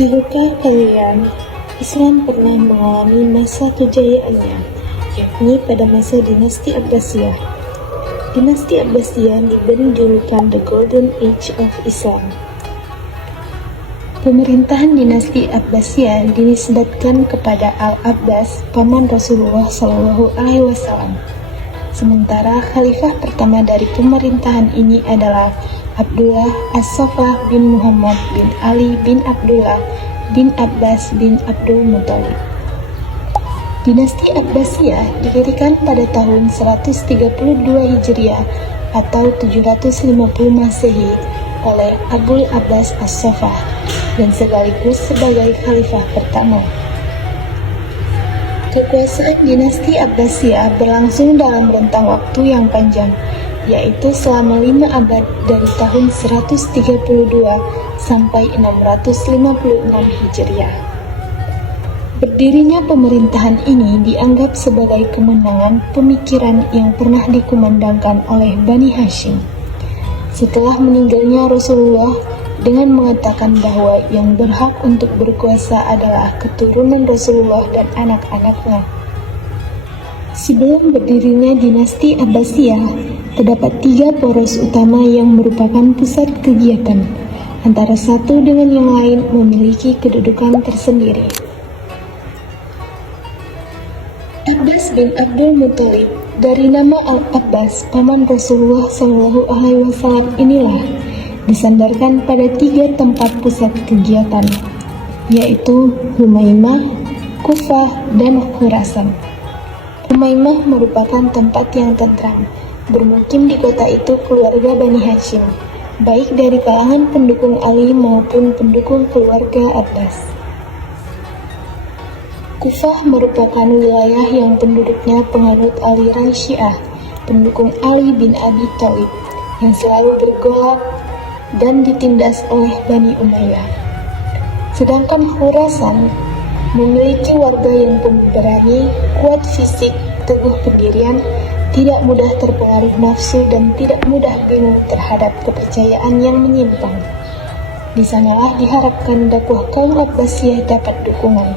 Tahukah kalian, Islam pernah mengalami masa kejayaannya, yakni pada masa dinasti Abbasiyah. Dinasti Abbasiyah diberi julukan The Golden Age of Islam. Pemerintahan dinasti Abbasiyah dinisbatkan kepada Al-Abbas, paman Rasulullah SAW. Sementara khalifah pertama dari pemerintahan ini adalah Abdullah As-Saffah bin Muhammad bin Ali bin Abdullah bin Abbas bin Abdul Muthalib. Dinasti Abbasiyah didirikan pada tahun 132 Hijriah atau 750 Masehi oleh Abul Abbas As-Saffah dan sekaligus sebagai khalifah pertama. Kekuasaan dinasti Abbasiyah berlangsung dalam rentang waktu yang panjang, yaitu selama 5 abad dari tahun 132 sampai 656 Hijriah. Berdirinya pemerintahan ini dianggap sebagai kemenangan pemikiran yang pernah dikumandangkan oleh Bani Hashim. Setelah meninggalnya Rasulullah, dengan mengatakan bahwa yang berhak untuk berkuasa adalah keturunan Rasulullah dan anak-anaknya. Sebelum berdirinya dinasti Abbasiyah, terdapat 3 poros utama yang merupakan pusat kegiatan, antara satu dengan yang lain memiliki kedudukan tersendiri. Abbas bin Abdul Muthalib, dari nama Al-Abbas, paman Rasulullah SAW inilah, disandarkan pada 3 tempat pusat kegiatan, yaitu Humaimah, Kufah, dan Khurasan. Humaimah merupakan tempat yang tentram. Bermukim di kota itu keluarga Bani Hashim, baik dari kalangan pendukung Ali maupun pendukung keluarga Abbas. Kufah merupakan wilayah yang penduduknya penganut aliran Syiah, pendukung Ali bin Abi Thalib, yang selalu bergolak dan ditindas oleh Bani Umayyah. Sedangkan Khurasan memiliki warga yang pemberani, kuat fisik, teguh pendirian, tidak mudah terpengaruh nafsu, dan tidak mudah bingung terhadap kepercayaan yang menyimpang. Di sanalah diharapkan dakwah kaum Abbasiyah dapat dukungan.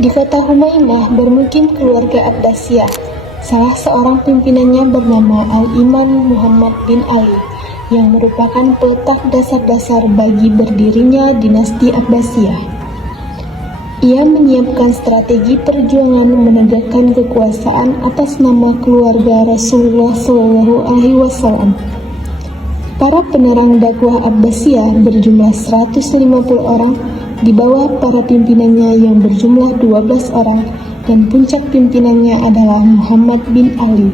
Di kota Humaimah bermukim keluarga Abbasiyah. Salah seorang pimpinannya bernama Al-Imam Muhammad bin Ali, yang merupakan peletak dasar-dasar bagi berdirinya dinasti Abbasiyah. Ia menyiapkan strategi perjuangan menegakkan kekuasaan atas nama keluarga Rasulullah SAW. Para penerang dakwah Abbasiyah berjumlah 150 orang, di bawah para pimpinannya yang berjumlah 12 orang, dan puncak pimpinannya adalah Muhammad bin Ali.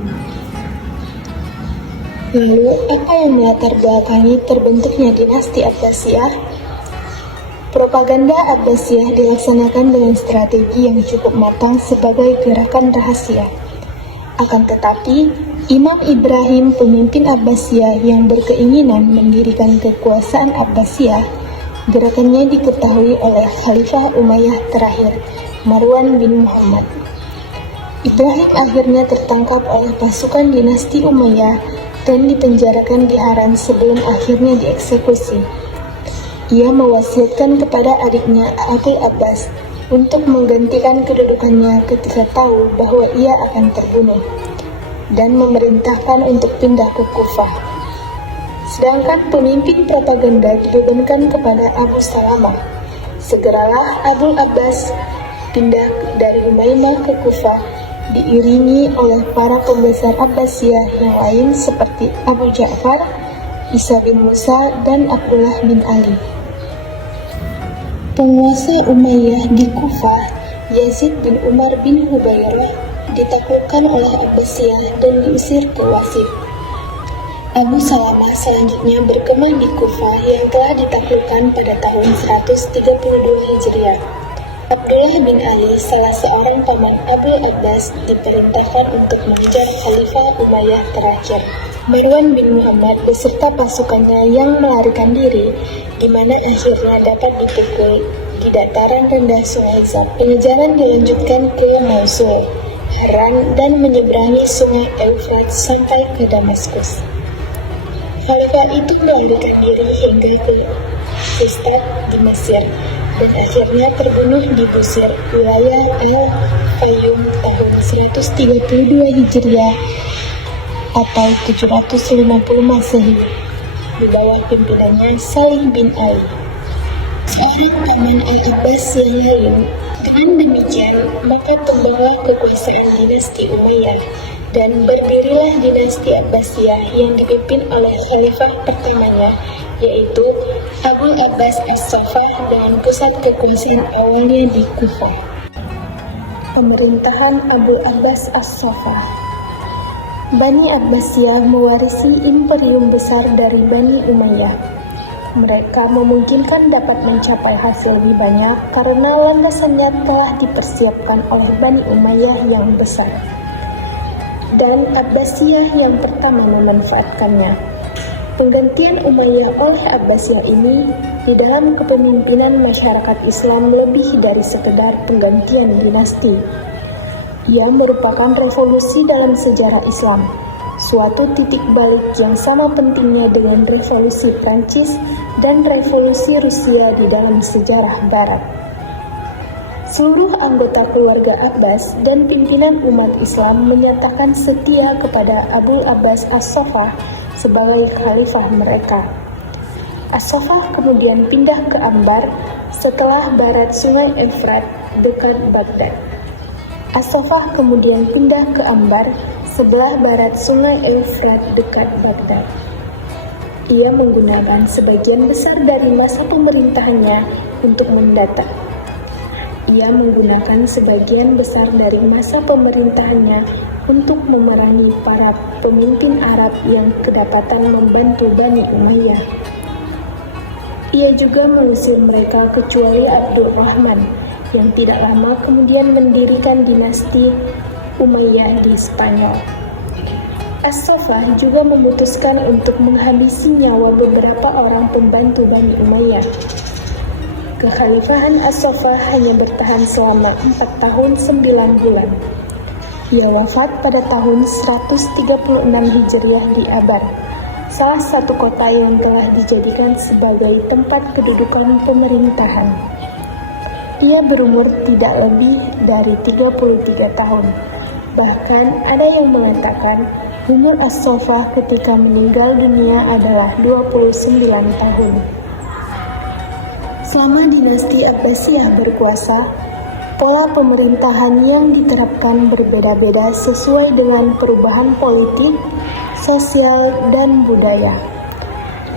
Lalu, apa yang melatar belakangi terbentuknya dinasti Abbasiyah? Propaganda Abbasiyah dilaksanakan dengan strategi yang cukup matang sebagai gerakan rahasia. Akan tetapi, Imam Ibrahim, pemimpin Abbasiyah yang berkeinginan mendirikan kekuasaan Abbasiyah, gerakannya diketahui oleh Khalifah Umayyah terakhir, Marwan bin Muhammad. Ibrahim akhirnya tertangkap oleh pasukan dinasti Umayyah dan dipenjarakan di Haran sebelum akhirnya dieksekusi. Ia mewasiatkan kepada adiknya Abul Abbas untuk menggantikan kedudukannya ketika tahu bahwa ia akan terbunuh, dan memerintahkan untuk pindah ke Kufah. Sedangkan pemimpin propaganda dibebankan kepada Abu Salamah. Segeralah Abul Abbas pindah dari Humaimah ke Kufah, diiringi oleh para pembesar Abbasiyah yang lain seperti Abu Ja'far, Isa bin Musa, dan Abdullah bin Ali. Penguasa Umayyah di Kufah, Yazid bin Umar bin Hubairah, ditaklukkan oleh Abbasiyah dan diusir ke Wasif. Abu Salamah selanjutnya berkemah di Kufah yang telah ditaklukkan pada tahun 132 Hijriah. Abdullah bin Ali, salah seorang paman Abul Abbas, diperintahkan untuk mengejar Khalifah Umayyah terakhir, Marwan bin Muhammad, beserta pasukannya yang melarikan diri, di mana akhirnya dapat dipukul di dataran rendah Sungai Zab. Pengejaran dilanjutkan ke Mosul, Haran, dan menyeberangi Sungai Eufrat sampai ke Damaskus. Khalifah itu melarikan diri hingga ke Fustat di Mesir dan akhirnya terbunuh di Busir, wilayah Al-Fayyum tahun 132 Hijriah atau 750 Masehi di bawah pimpinannya Salih bin Ali, seorang paman Al-Abbas yang lain. Dengan demikian, maka tumbuhlah kekuasaan dinasti Umayyah dan berdirilah dinasti Abbasiyah yang dipimpin oleh khalifah pertamanya, yaitu Abu Abbas As-Saffah dengan pusat kekuasaan awalnya di Kufah. Pemerintahan Abu Abbas As-Saffah. Bani Abbasiyah mewarisi imperium besar dari Bani Umayyah. Mereka memungkinkan dapat mencapai hasil lebih banyak karena landasannya telah dipersiapkan oleh Bani Umayyah yang besar. Dan Abbasiyah yang pertama memanfaatkannya. Penggantian Umayyah oleh Abbasiyah ini di dalam kepemimpinan masyarakat Islam lebih dari sekedar penggantian dinasti. Ia merupakan revolusi dalam sejarah Islam, suatu titik balik yang sama pentingnya dengan revolusi Prancis dan revolusi Rusia di dalam sejarah Barat. Seluruh anggota keluarga Abbas dan pimpinan umat Islam menyatakan setia kepada Abu Abbas As-Saffah sebagai khalifah mereka. As-Saffah kemudian pindah ke Ambar setelah barat Sungai Efrat dekat Baghdad. As-Saffah kemudian pindah ke Ambar sebelah barat Sungai Efrat dekat Baghdad. Ia menggunakan sebagian besar dari masa pemerintahannya untuk mendata. Ia menggunakan sebagian besar dari masa pemerintahannya untuk memerangi para pemimpin Arab yang kedapatan membantu Bani Umayyah. Ia juga mengusir mereka kecuali Abdurrahman yang tidak lama kemudian mendirikan dinasti Umayyah di Spanyol. As-Saffah juga memutuskan untuk menghabisi nyawa beberapa orang pembantu Bani Umayyah. Kekhalifahan As-Saffah hanya bertahan selama 4 tahun 9 bulan. Ia wafat pada tahun 136 Hijriah di Abar, salah satu kota yang telah dijadikan sebagai tempat kedudukan pemerintahan. Ia berumur tidak lebih dari 33 tahun. Bahkan ada yang mengatakan umur As-Saffah ketika meninggal dunia adalah 29 tahun. Selama dinasti Abbasiyah berkuasa, pola pemerintahan yang diterapkan berbeda-beda sesuai dengan perubahan politik, sosial, dan budaya.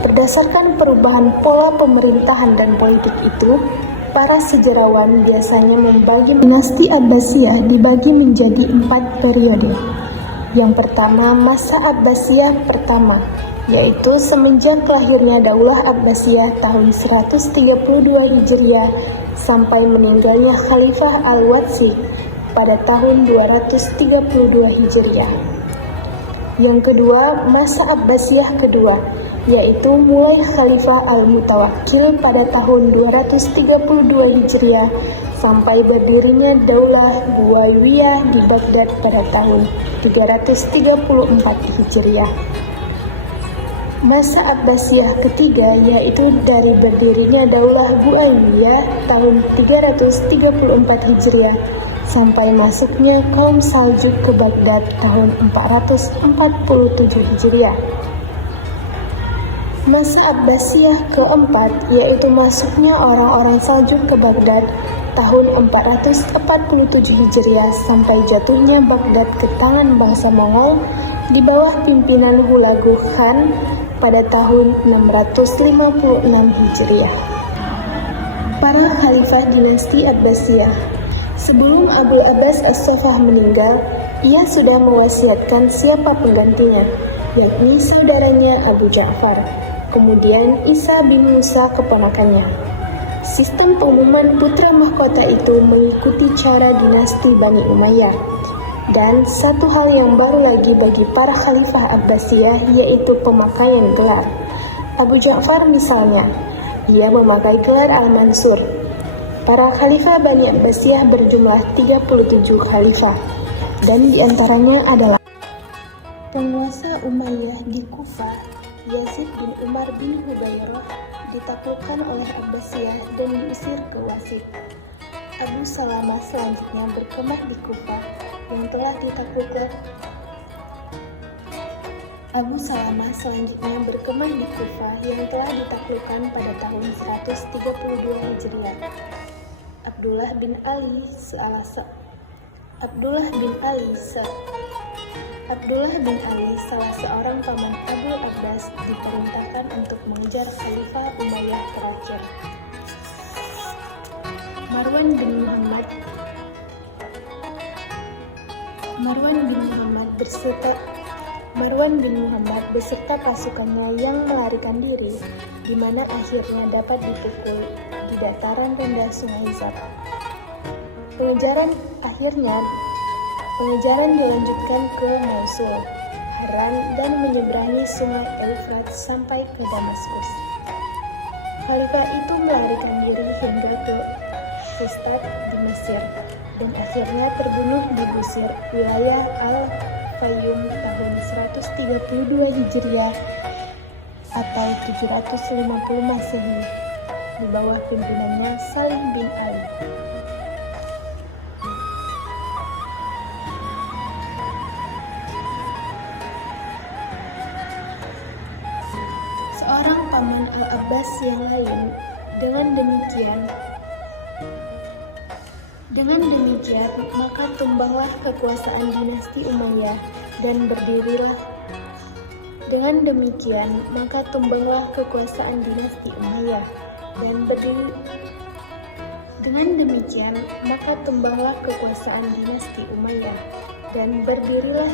Berdasarkan perubahan pola pemerintahan dan politik itu, para sejarawan biasanya membagi dinasti Abbasiyah dibagi menjadi 4 periode. Yang pertama, masa Abbasiyah pertama, yaitu semenjak lahirnya Daulah Abbasiyah tahun 132 Hijriah sampai meninggalnya Khalifah Al-Watsik pada tahun 232 Hijriah. Yang kedua, masa Abbasiyah kedua, yaitu mulai Khalifah Al-Mutawakkil pada tahun 232 Hijriah sampai berdirinya Daulah Buwaywiyah di Baghdad pada tahun 334 Hijriah. Masa Abbasiyah ketiga yaitu dari berdirinya Daulah Buwaywiyah tahun 334 Hijriah sampai masuknya kaum Saljuk ke Baghdad tahun 447 Hijriah. Masa Abbasiyah keempat yaitu masuknya orang-orang Saljuk ke Baghdad tahun 447 Hijriah sampai jatuhnya Baghdad ke tangan bangsa Mongol di bawah pimpinan Hulagu Khan pada tahun 656 Hijriah. Para khalifah dinasti Abbasiyah. Sebelum Abu Abbas As-Saffah meninggal, ia sudah mewasiatkan siapa penggantinya, yakni saudaranya Abu Ja'far, kemudian Isa bin Musa keponakannya. Sistem pengumuman putra mahkota itu mengikuti cara dinasti Bani Umayyah. Dan satu hal yang baru lagi bagi para khalifah Abbasiyah yaitu pemakaian gelar. Abu Ja'far misalnya, ia memakai gelar Al-Mansur. Para khalifah Bani Abbasiyah berjumlah 37 khalifah, dan diantaranya adalah penguasa Umayyah di Kufah, Yazid bin Umar bin Hubairah, ditaklukkan oleh Abbasiyah dan diusir ke Wasit. Abu Salamah selanjutnya berkemah di Kufah yang telah ditaklukkan pada tahun 132 Hijriah. Abdullah bin Ali, salah seorang paman Abu Abbas, diperintahkan untuk mengejar Khalifah Umayyah terakhir, Marwan bin Muhammad beserta pasukannya yang melarikan diri, di mana akhirnya dapat dipukul di dataran rendah Sungai Zab. Pengejaran dilanjutkan ke Mosul, Haran, dan menyeberangi Sungai Eufrat sampai ke Damaskus. Khalifah itu melarikan diri hingga ke Fustat di Mesir, dan akhirnya terbunuh di Busir, wilayah Al-Fayyum tahun 132 Hijriah atau 750 Masehi, di bawah pimpinannya Salim bin Ali. Seorang paman Al-Abbas yang lain. Dengan demikian, maka tumbanglah kekuasaan dinasti Umayyah dan berdirilah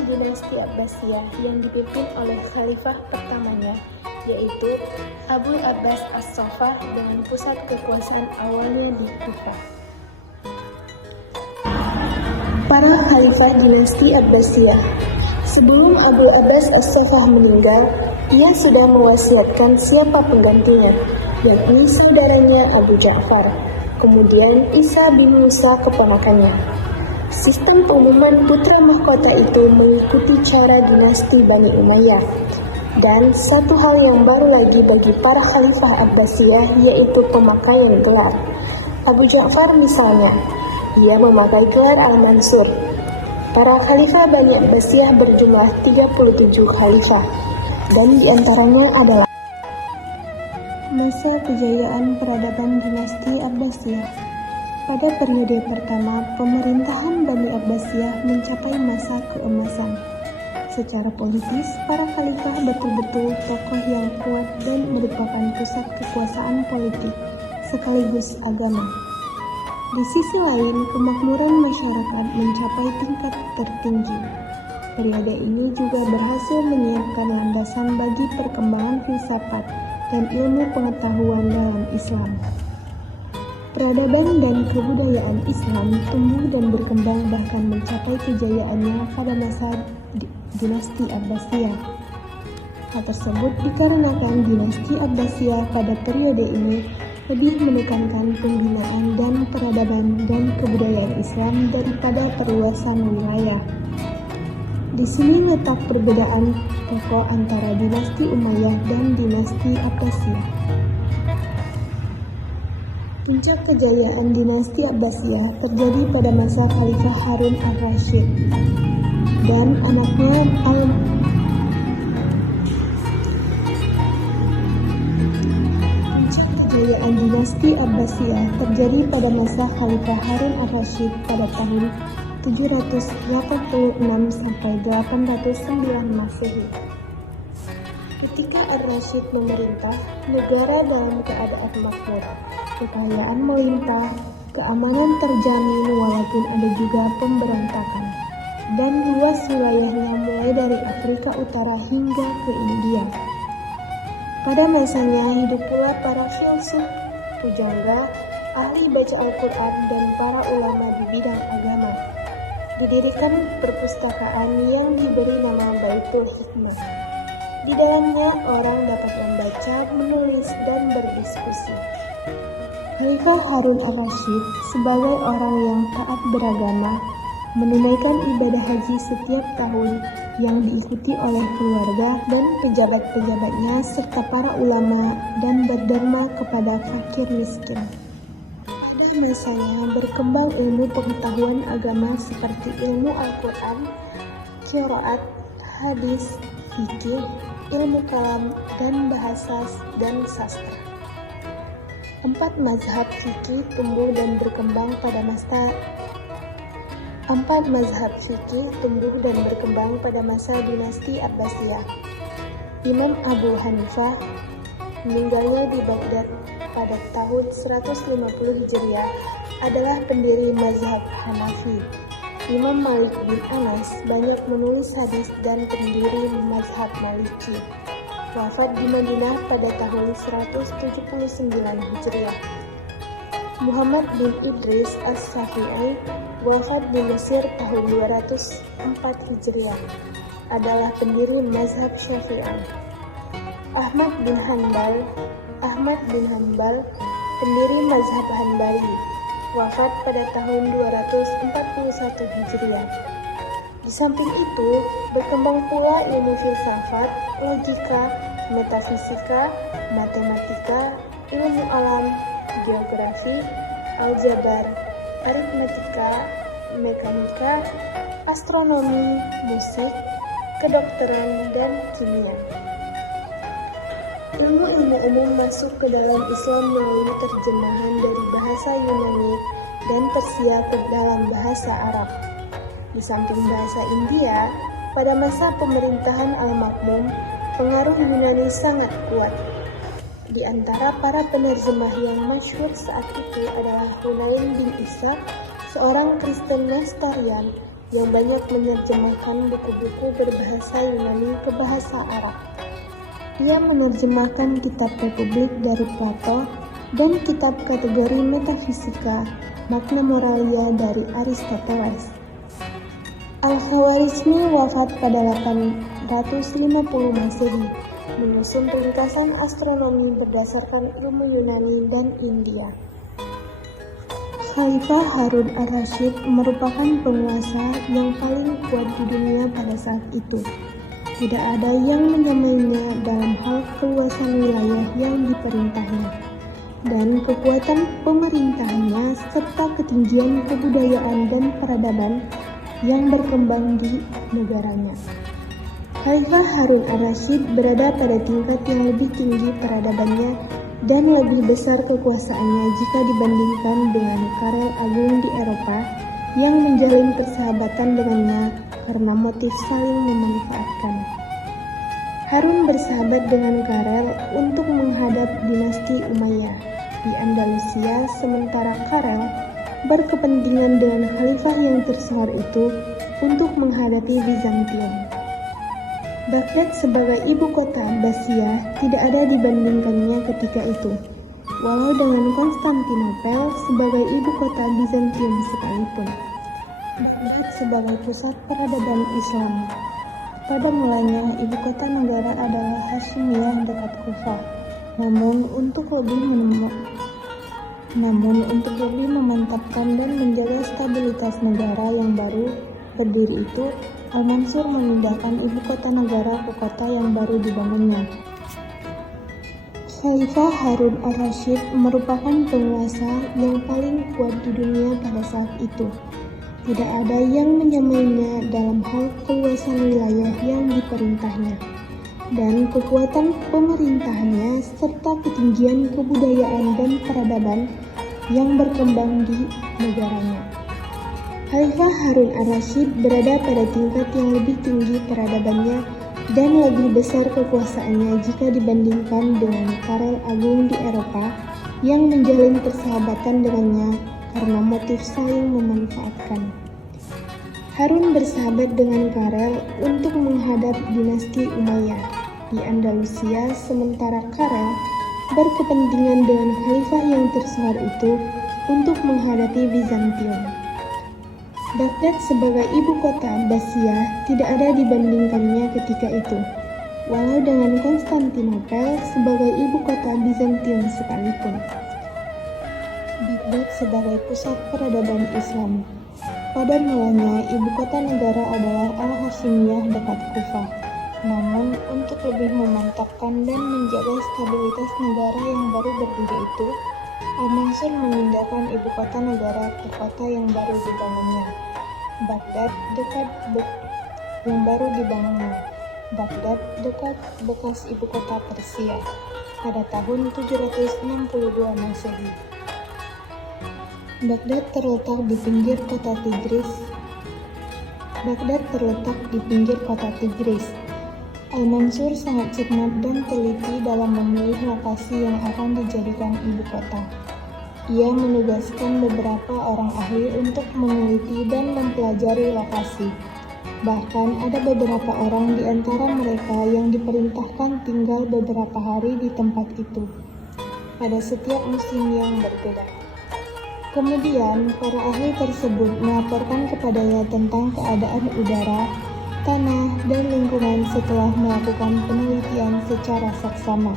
dinasti Abbasiyah yang dipimpin oleh khalifah pertamanya, yaitu Abu Abbas As-Saffah, dengan pusat kekuasaan awalnya di Kufah. Para khalifah dinasti Abbasiyah. Sebelum Abu Abbas As-Saffah meninggal, ia sudah mewasiatkan siapa penggantinya, yakni saudaranya Abu Ja'far, kemudian Isa bin Musa keponakannya. Sistem pengumuman putra mahkota itu mengikuti cara dinasti Bani Umayyah. Dan satu hal yang baru lagi bagi para khalifah Abbasiyah, yaitu pemakaian gelar. Abu Ja'far misalnya, ia memakai gelar Al-Mansur. Para khalifah Bani Abbasiyah berjumlah 37 khalifah, dan diantaranya adalah masa kejayaan peradaban dinasti Abbasiyah. Pada periode pertama, pemerintahan Bani Abbasiyah mencapai masa keemasan. Secara politis, para khalifah betul-betul tokoh yang kuat dan merupakan pusat kekuasaan politik sekaligus agama. Di sisi lain, kemakmuran masyarakat mencapai tingkat tertinggi. Periode ini juga berhasil menyiapkan landasan bagi perkembangan filsafat dan ilmu pengetahuan dalam Islam. Peradaban dan kebudayaan Islam tumbuh dan berkembang bahkan mencapai kejayaannya pada masa dinasti Abbasiyah. Hal tersebut dikarenakan dinasti Abbasiyah pada periode ini lebih menekankan pembinaan dan peradaban dan kebudayaan Islam daripada perluasan wilayah. Di sini letak perbedaan pokok antara dinasti Umayyah dan dinasti Abbasiyah. Puncak kejayaan dinasti Abbasiyah terjadi pada masa Khalifah Harun al-Rasyid dan anaknya Puncak kejayaan dinasti Abbasiyah terjadi pada masa Khalifah Harun al-Rasyid pada tahun 786 sampai 809 Masehi. Ketika Ar-Rasyid memerintah, negara dalam keadaan makmur, kekayaan melimpah, keamanan terjamin walaupun ada juga pemberontakan, dan luas wilayahnya mulai dari Afrika Utara hingga ke India. Pada masanya hidup pula para filsuf, pujangga, ahli baca Al-Quran, dan para ulama di bidang agama. Didirikan perpustakaan yang diberi nama Baitul Hikmah. Di dalamnya orang dapat membaca, menulis, dan berdiskusi. Khalifah Harun al-Rasyid sebagai orang yang taat beragama menunaikan ibadah haji setiap tahun yang diikuti oleh keluarga dan pejabat-pejabatnya serta para ulama dan berdharma kepada fakir miskin. Pada masanya berkembang ilmu pengetahuan agama seperti ilmu Al-Quran, qiraat, hadis, fikih, ilmu kalam, dan bahasa dan sastra. 4 mazhab fikih tumbuh dan berkembang pada masa dinasti Abbasiyah. Imam Abu Hanifah meninggalnya di Baghdad pada tahun 150 Hijriah adalah pendiri mazhab Hanafi. Imam Malik bin Anas banyak menulis hadis dan pendiri mazhab Maliki. Wafat di Madinah pada tahun 179 Hijriah. Muhammad bin Idris As-Syafi'i wafat di Mesir tahun 204 Hijriah, adalah pendiri mazhab Syafi'i. Ahmad bin Hanbal, pendiri mazhab Hanbali, wafat pada tahun 241 Hijriah. Di samping itu, berkembang pula ilmu filsafat, logika, metafisika, matematika, ilmu alam, geografi, aljabar, aritmatika, mekanika, astronomi, musik, kedokteran, dan kimia. Ilmu-ilmu umum masuk ke dalam Islam melalui terjemahan dari bahasa Yunani dan Persia ke dalam bahasa Arab. Di samping bahasa India, pada masa pemerintahan Al-Ma'mun, pengaruh Yunani sangat kuat. Di antara para penerjemah yang masyhur saat itu adalah Hunain bin Ishaq, seorang Kristen Nestorian yang banyak menerjemahkan buku-buku berbahasa Yunani ke bahasa Arab. Ia menerjemahkan kitab Republik dari Plato dan kitab kategori metafisika Magna Moralia dari Aristoteles. Al-Khawarizmi wafat pada 850 Masehi, menyusun ringkasan astronomi berdasarkan ilmu Yunani dan India. Khalifah Harun ar-Rasyid merupakan penguasa yang paling kuat di dunia pada saat itu. Tidak ada yang menyamainya dalam hal keluasan wilayah yang diperintahnya, dan kekuatan pemerintahannya serta ketinggian kebudayaan dan peradaban yang berkembang di negaranya. Khalifah Harun ar-Rasyid berada pada tingkat yang lebih tinggi peradabannya dan lebih besar kekuasaannya jika dibandingkan dengan Karel Agung di Eropa yang menjalin persahabatan dengannya karena motif saling memanfaatkan. Harun bersahabat dengan Karel untuk menghadap dinasti Umayyah di Andalusia, sementara Karel berkepentingan dengan khalifah yang tersohor itu untuk menghadapi Bizantium. Baghdad sebagai ibu kota Abbasiyah tidak ada dibandingkannya ketika itu, walau dengan Konstantinopel sebagai ibu kota Bizantium sekalipun. Baghdad sebagai pusat peradaban Islam. Pada mulanya, ibu kota negara adalah Hashimiyah dekat Kufah. Namun untuk lebih memantapkan dan menjaga stabilitas negara yang baru berdiri itu, Al-Mansur memindahkan ibu kota negara ke kota yang baru dibangunnya. Khalifah Harun ar-Rasyid merupakan penguasa yang paling kuat di dunia pada saat itu. Tidak ada yang menyamainya dalam hal keluasan wilayah yang diperintahnya, dan kekuatan pemerintahannya serta ketinggian kebudayaan dan peradaban yang berkembang di negaranya. Khalifah Harun ar-Rasyid berada pada tingkat yang lebih tinggi peradabannya dan lebih besar kekuasaannya jika dibandingkan dengan Karel Agung di Eropa yang menjalin persahabatan dengannya karena motif saling memanfaatkan. Harun bersahabat dengan Karel untuk menghadap dinasti Umayyah di Andalusia, sementara Karel berkepentingan dengan khalifah yang tersohor itu untuk menghadapi Bizantium. Baghdad sebagai ibu kota Abbasiyah tidak ada dibandingkannya ketika itu, walau dengan Konstantinopel sebagai ibu kota Bizantium sekalipun. Baghdad sebagai pusat peradaban Islam. Pada mulanya, ibu kota negara adalah Al-Hashimiyah dekat Kufah. Namun, untuk lebih memantapkan dan menjaga stabilitas negara yang baru berdiri itu, Al-Mansur memindahkan ibu kota negara ke kota yang baru dibangunnya, Baghdad dekat bekas ibu kota Persia, pada tahun 762 Masehi. Baghdad terletak di pinggir kota Tigris. Al-Mansur sangat cermat dan teliti dalam memilih lokasi yang akan dijadikan ibu kota. Ia menugaskan beberapa orang ahli untuk meneliti dan mempelajari lokasi. Bahkan ada beberapa orang di antara mereka yang diperintahkan tinggal beberapa hari di tempat itu, pada setiap musim yang berbeda. Kemudian, para ahli tersebut melaporkan kepadanya tentang keadaan udara, tanah, dan lingkungan setelah melakukan penelitian secara saksama.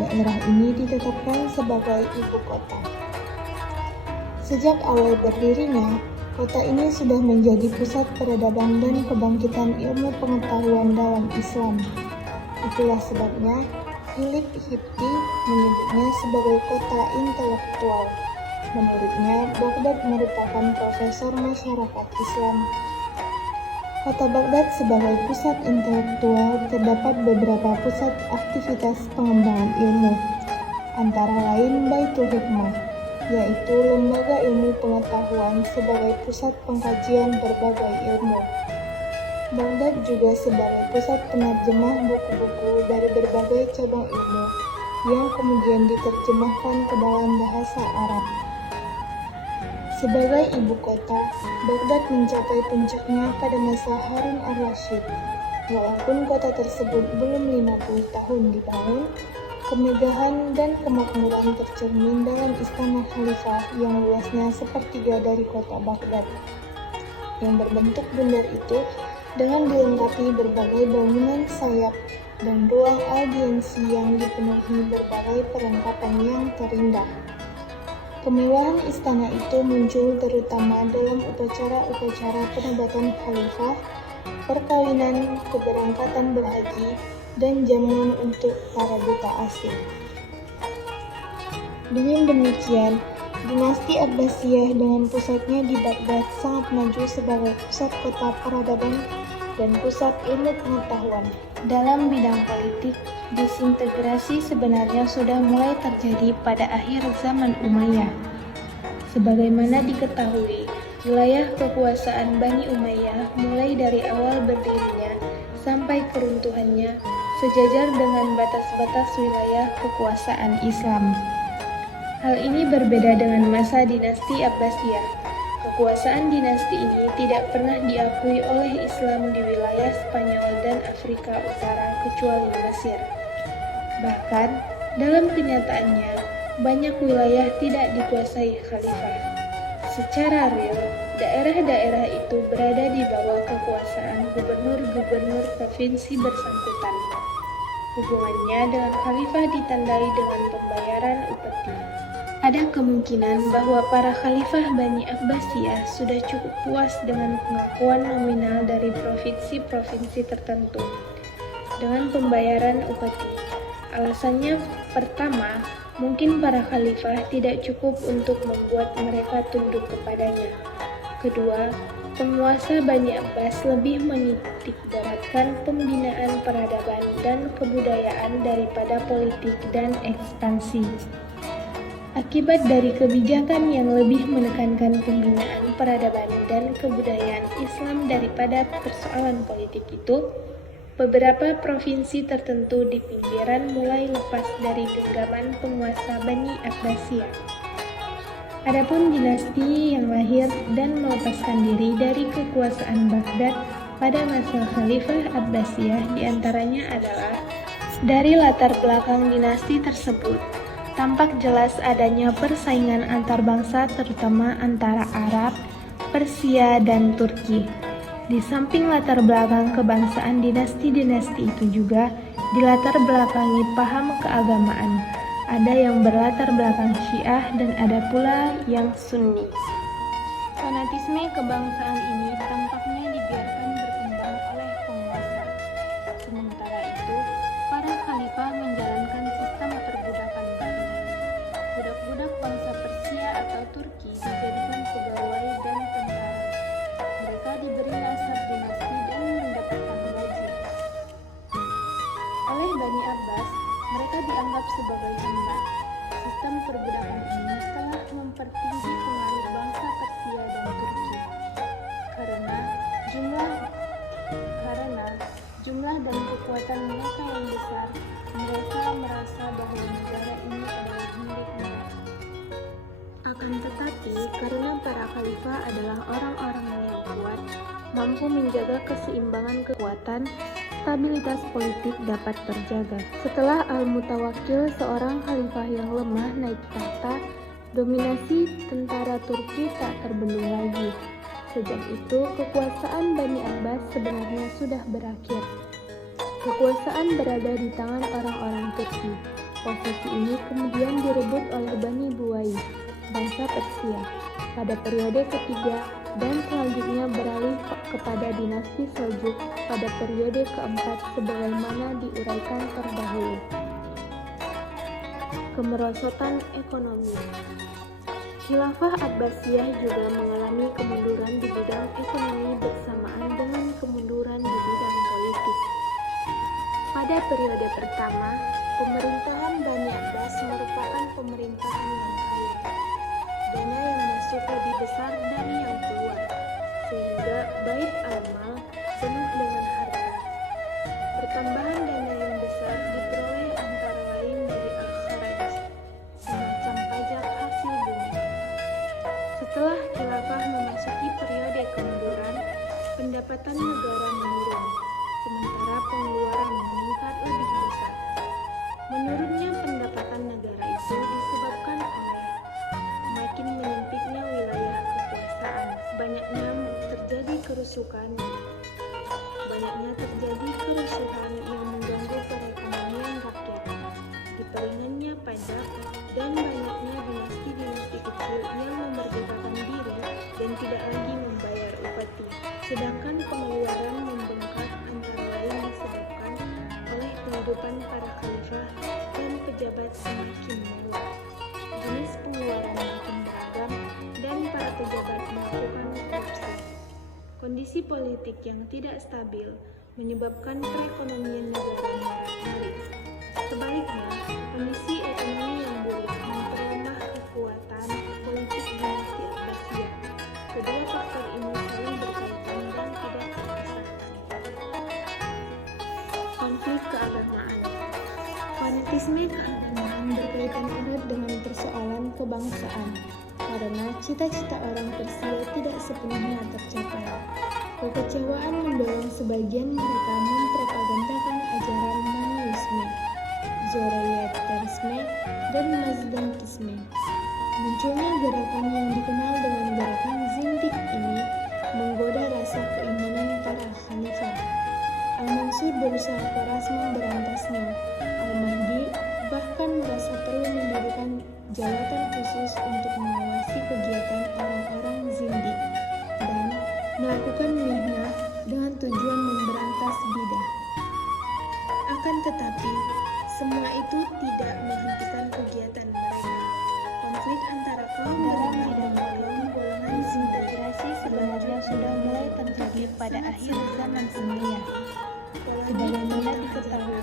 Daerah ini ditetapkan sebagai ibu kota. Sejak awal berdirinya, kota ini sudah menjadi pusat peradaban dan kebangkitan ilmu pengetahuan dalam Islam. Itulah sebabnya Philip Hitti menyebutnya sebagai kota intelektual. Menurutnya, Baghdad merupakan profesor masyarakat Islam. Kota Baghdad sebagai pusat intelektual terdapat beberapa pusat aktivitas pengembangan ilmu, antara lain Baitul Hikmah, yaitu lembaga ilmu pengetahuan sebagai pusat pengkajian berbagai ilmu. Baghdad juga sebagai pusat penerjemah buku-buku dari berbagai cabang ilmu yang kemudian diterjemahkan ke dalam bahasa Arab. Sebagai ibu kota, Baghdad mencapai puncaknya pada masa Harun ar-Rasyid. Walaupun kota tersebut belum 50 tahun dibangun, kemegahan dan kemakmuran tercermin dalam istana khalifah yang luasnya sepertiga dari kota Baghdad. Yang berbentuk bundar itu dengan dilengkapi berbagai bangunan sayap dan ruang audiensi yang dipenuhi berbagai perlengkapan yang terindah. Kemewahan istana itu muncul terutama dalam upacara-upacara penobatan khalifah, perkawinan, keberangkatan berhaji, dan jamuan untuk para duta asing. Dengan demikian, dinasti Abbasiyah dengan pusatnya di Baghdad sangat maju sebagai pusat kota peradaban dan pusat ilmu pengetahuan. Dalam bidang politik, disintegrasi sebenarnya sudah mulai terjadi pada akhir zaman Umayyah. Sebagaimana diketahui, wilayah kekuasaan Bani Umayyah mulai dari awal berdirinya sampai keruntuhannya sejajar dengan batas-batas wilayah kekuasaan Islam. Hal ini berbeda dengan masa dinasti Abbasiyah. Kekuasaan dinasti ini tidak pernah diakui oleh Islam di wilayah Spanyol dan Afrika Utara kecuali Mesir. Bahkan, dalam kenyataannya, banyak wilayah tidak dikuasai khalifah. Secara real, daerah-daerah itu berada di bawah kekuasaan gubernur-gubernur provinsi bersangkutan. Hubungannya dengan khalifah ditandai dengan pembayaran upeti. Ada kemungkinan bahwa para khalifah Bani Abbasiyah sudah cukup puas dengan pengakuan nominal dari provinsi-provinsi tertentu dengan pembayaran upeti. Alasannya pertama, mungkin para khalifah tidak cukup untuk membuat mereka tunduk kepadanya. Kedua, penguasa Bani Abbas lebih menitikberatkan pembinaan peradaban dan kebudayaan daripada politik dan ekspansi. Akibat dari kebijakan yang lebih menekankan pembinaan peradaban dan kebudayaan Islam daripada persoalan politik itu, beberapa provinsi tertentu di pinggiran mulai lepas dari genggaman penguasa Bani Abbasiyah. Adapun dinasti yang lahir dan melepaskan diri dari kekuasaan Baghdad pada masa Khalifah Abbasiyah diantaranya adalah dari latar belakang dinasti tersebut. Tampak jelas adanya persaingan antar bangsa terutama antara Arab, Persia, dan Turki. Di samping latar belakang kebangsaan dinasti-dinasti itu juga dilatar belakangi paham keagamaan. Ada yang berlatar belakang Syiah dan ada pula yang Sunni. Fanatisme kebangsaan ini tampaknya dibiarkan berkembang oleh penguasa. Sementara itu, para khalifah menjalankan sistem perbudakan baru. Budak-budak bangsa Persia atau Turki dijadikan pegawai dan tentara. Mereka diberi nasab dinasti dan mendapatkan gaji. Oleh Bani Abbas, mereka dianggap sebagai hamba. Sistem perbudakan ini telah mempertinggi pengaruh bangsa Persia dan Turki. Karena jumlah dan kekuatan mereka yang besar, mereka merasa bahwa negara ini adalah milik mereka. Akan tetapi, karena para khalifah adalah orang-orang yang kuat, mampu menjaga keseimbangan kekuatan, stabilitas politik dapat terjaga. Setelah Al-Mutawakkil, seorang khalifah yang lemah naik tahta, dominasi tentara Turki tak terbendung lagi. Sejak itu, kekuasaan Bani Abbas sebenarnya sudah berakhir. Kekuasaan berada di tangan orang-orang Turki. Posisi ini kemudian direbut oleh Bani Buwai, bangsa Persia, pada periode ketiga dan selanjutnya beralih kepada dinasti Seljuk pada periode keempat sebagaimana diuraikan terdahulu. Kemerosotan ekonomi. Khilafah Abbasiyah juga mengalami kemunduran di bidang ekonomi bersamaan dengan kemunduran di bidang politik. Pada periode pertama, pemerintahan Bani Abbas merupakan pemerintahan yang kaya. Dana yang masuk lebih besar dari yang keluar, sehingga Bait al-Mal penuh dengan harta. Pertambahan dana yang besar diperoleh antara lain dari al-kharaj, semacam pajak hasil bumi. Setelah khilafah memasuki periode kemunduran, pendapatan negara menurun, sementara pengeluaran meningkat lebih besar. Menurunnya pendapatan negara itu disebabkan oleh makin menyempitnya wilayah kekuasaan, banyaknya terjadi kerusuhan yang mengganggu perekonomian rakyat, diperingannya pajak, dan banyaknya dinasti-dinasti kecil yang memerdekakan diri dan tidak lagi membayar upeti. Sedangkan pengeluaran membengkak antara lain disebabkan oleh kehidupan para khalifah dan pejabat semakin mewah. Jenis pengeluaran makin beragam dan para pejabat melakukan korupsi. Kondisi politik yang tidak stabil menyebabkan perekonomian negara morat-marit. Sebaliknya, kondisi ekonomi yang buruk memperlemah kekuatan politik dinasti Abbasiyah. Kedua faktor ini saling berkaitan dan tidak terpisahkan. Konflik keagamaan. Fanatisme keagamaan berkaitan erat dengan persoalan kebangsaan, karena cita-cita orang Persia tidak sepenuhnya tercapai. Kekecewaan mendorong sebagian mereka mempropagandakan ajaran Maniusme, Zoroastrianisme, dan Mazdanisme. Munculnya gerakan yang dikenal dengan gerakan Zindik ini menggoda rasa keimanan para khalifah. Al-Mansur berusaha keras memberantasnya. Al-Mahdi bahkan merasa perlu mendirikan jawatan khusus untuk mengawasi kegiatan orang-orang Zindik dan melakukan mihnah dengan tujuan memberantas bidah. Akan tetapi, semua itu tidak menghentikan kegiatan mereka. Konflik antara kaum dalam bidang golongan integrasi sebenarnya sudah mulai terjadi pada akhir zaman Umayyah. Sebagaimana diketahui,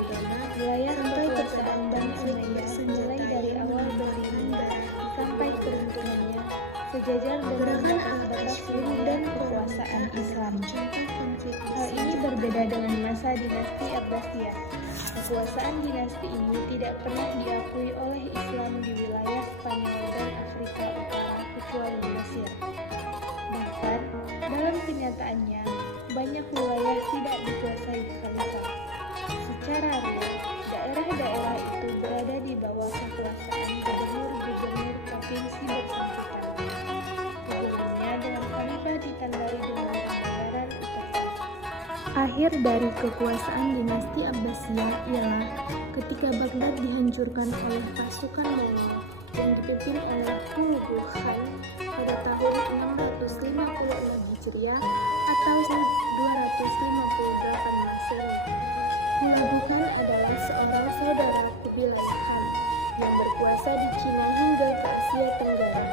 wilayah kekuasaan Bani Umayyah mulai dari awal berdirinya sampai keruntuhannya sejajar dengan batas Rum dan kekuasaan Islam. Hal ini berbeda dengan masa dinasti Abbasiyah. Kekuasaan dinasti ini tidak pernah diakui oleh Islam di wilayah Spanyol dan Afrika Utara kecuali Mesir. Bahkan, dalam kenyataannya, banyak wilayah tidak dikuasai khalifah. Secara real, daerah-daerah itu berada di bawah kekuasaan gubernur-gubernur provinsi bersangkutan. Hubungannya dengan khalifah ditandai dengan pembayaran upeti. Akhir dari kekuasaan dinasti Abbasiyah ialah ketika Baghdad dihancurkan oleh pasukan Mongol yang dipimpin oleh Hulagu Khan pada tahun 655 Hijriah atau 258 Masehi. Hulagu Khan adalah seorang saudara Kubilai Khan yang berkuasa di Cina hingga ke Asia Tenggara,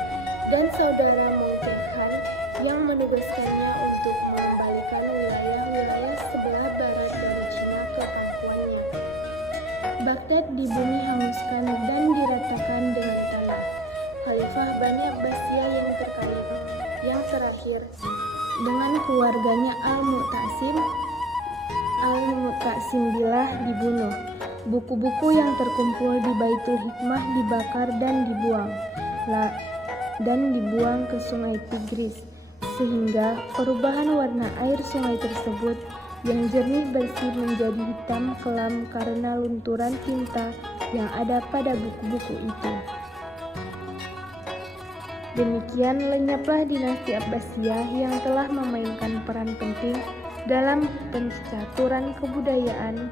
dan saudara Mengke Khan yang menugaskannya untuk mengembalikan wilayah-wilayah sebelah barat dari Cina ke pangkuannya. Baghdad dibumi hanguskan dan diratakan dengan tanah. Khalifah Bani Abbasiyah yang terakhir dengan keluarganya Al-Mu'tasim Billah dibunuh. Buku-buku yang terkumpul di Baitul Hikmah dibakar dan dibuang ke Sungai Tigris, sehingga perubahan warna air sungai tersebut yang jernih bersih menjadi hitam kelam karena lunturan tinta yang ada pada buku-buku itu. Demikian lenyaplah dinasti Abbasiyah yang telah memainkan peran penting dalam pencaturan kebudayaan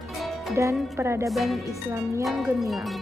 dan peradaban Islam yang gemilang.